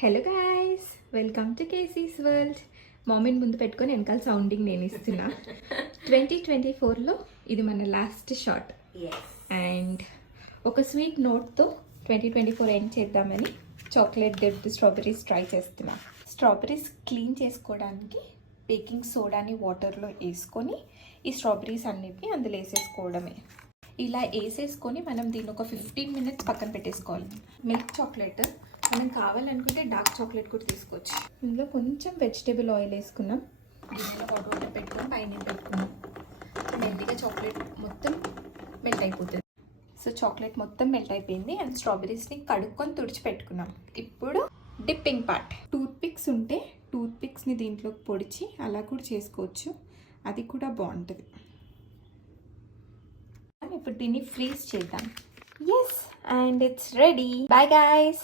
Hello guys, welcome to KC's world. మామిన్ ముందు పెట్టుకొని వెనకాల సౌండింగ్ నేను ఇస్తున్నా. 2024లో ఇది మన లాస్ట్ షాట్ అండ్ ఒక స్వీట్ నోట్తో 2024 ఎండ్ చేద్దామని చాక్లెట్ డిప్డ్ స్ట్రాబెర్రీస్ ట్రై చేస్తున్నా. స్ట్రాబెర్రీస్ క్లీన్ చేసుకోవడానికి బేకింగ్ సోడాని వాటర్లో వేసుకొని ఈ స్ట్రాబెర్రీస్ అన్నిటిని అందులో వేసేసుకోవడమే. ఇలా వేసేసుకొని మనం దీన్ని ఒక 15 minutes పక్కన పెట్టేసుకోవాలి. మిల్క్ చాక్లెట్ మనం కావాలనుకుంటే డార్క్ చాక్లెట్ కూడా తీసుకోవచ్చు. ఇందులో కొంచెం వెజిటేబుల్ ఆయిల్ వేసుకున్నాం. గిన్నెలో హాట్ వాటర్ పెట్టుకొని పైన పెట్టుకున్నాం. మెల్లిగా చాక్లెట్ మొత్తం మెల్ట్ అయిపోతుంది. సో చాక్లెట్ మొత్తం మెల్ట్ అయిపోయింది అండ్ స్ట్రాబెర్రీస్ని కడుక్కొని తుడిచి పెట్టుకున్నాం. ఇప్పుడు డిప్పింగ్ పార్ట్. టూత్ పిక్స్ ఉంటే టూత్ పిక్స్ని దీంట్లోకి పొడిచి అలా కూడా చేసుకోవచ్చు, అది కూడా బాగుంటుంది. ఇప్పుడు దీన్ని ఫ్రీజ్ చేద్దాం. Yes, and it's ready. Bye guys.